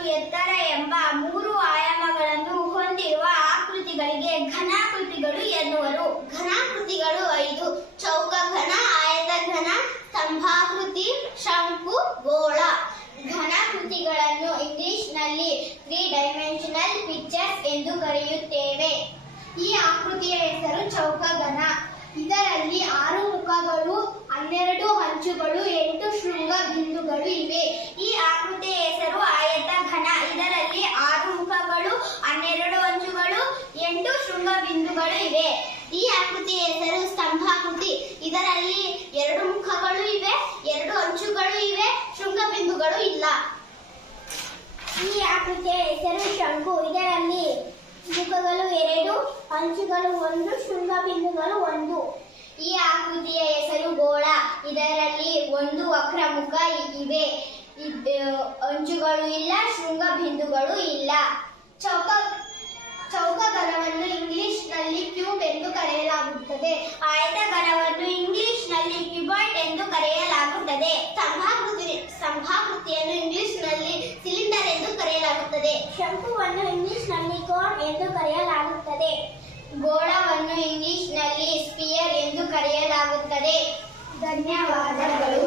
ಮತ್ತು ಎತ್ತರ ಎಂಬ 3 ಆಯಾಮಗಳನ್ನು ಹೊಂದಿರುವ ಆಕೃತಿಗಳಿಗೆ ಘನಾಕೃತಿಗಳು ಎನ್ನುವರು. ಘನಾಕೃತಿಗಳು 5: ಚೌಕ ಘನ, ಆಯತ ಘನ, ಸ್ತಂಭಾಕೃತಿ, ಶಂಕು, ಗೋಳ. ಘನಾಕೃತಿಗಳನ್ನು ಇಂಗ್ಲಿಷ್ನಲ್ಲಿ 3 ಡೈಮೆನ್ಷನಲ್ ಪಿಕ್ಚರ್ಸ್ ಎಂದು ಕರೆಯುತ್ತೇವೆ. ಈ ಆಕೃತಿಯ ಹೆಸರು ಚೌಕ ಘನ. ಇದರಲ್ಲಿ 6 ಮುಖಗಳು, 12 ಅಂಚುಗಳು, 8 ಶೃಂಗ ಬಿಂದುಗಳು ಇವೆ. ಈ ಆಕೃತಿಯ ಹೆಸರು ಆಯತ ಘನ. ಇದರಲ್ಲಿ 6 ಮುಖಗಳು, 12 ಅಂಚುಗಳು, 8 ಶೃಂಗ ಬಿಂದುಗಳು ಇವೆ. ಈ ಆಕೃತಿಯ ಹೆಸರು ಸ್ತಂಭಾಕೃತಿ. ಇದರಲ್ಲಿ 2 ಮುಖಗಳು ಇವೆ, 2 ಅಂಚುಗಳು ಇವೆ, ಶೃಂಗ ಬಿಂದುಗಳು ಇಲ್ಲ. ಈ ಆಕೃತಿಯ ಹೆಸರು ಶಂಕು. ಇದರಲ್ಲಿ ಮುಖಗಳು 2, ಅಂಚುಗಳು 1, ಶೃಂಗ ಬಿಂದುಗಳು 1. ಈ ಆಕೃತಿಯ ಹೆಸರು ಗೋಳ. ಇದರಲ್ಲಿ 1 ವಕ್ರ ಮುಖ ಇವೆ, ಅಂಚುಗಳು ಇಲ್ಲ, ಶೃಂಗ ಬಿಂದುಗಳು ಇಲ್ಲ. ಚೌಕ ಘನವನ್ನು ಇಂಗ್ಲಿಷ್ನಲ್ಲಿ ಕ್ಯೂಬ್ ಎಂದು ಕರೆಯಲಾಗುತ್ತದೆ. ಆಯತ ಘನವನ್ನು ಇಂಗ್ಲಿಷ್ನಲ್ಲಿ ಕ್ಯೂಬಾಯ್ಡ್ ಎಂದು ಕರೆಯಲಾಗುತ್ತದೆ. ಸ್ತಂಭಾಕೃತಿಯನ್ನು ಇಂಗ್ಲಿಷ್ನಲ್ಲಿ ಸಿಲಿಂಡರ್ ಎಂದು ಕರೆಯಲಾಗುತ್ತದೆ. ಶಂಕುವನ್ನು ಇಂಗ್ಲಿಷ್ನಲ್ಲಿ ಕೋನ್ ಎಂದು ಕರೆಯಲಾಗುತ್ತದೆ. ಗೋಳವನ್ನು ಇಂಗ್ಲಿಷ್ನಲ್ಲಿ ಸ್ಪಿಯರ್ ಎಂದು ಕರೆಯಲಾಗುತ್ತದೆ. ಧನ್ಯವಾದಗಳು.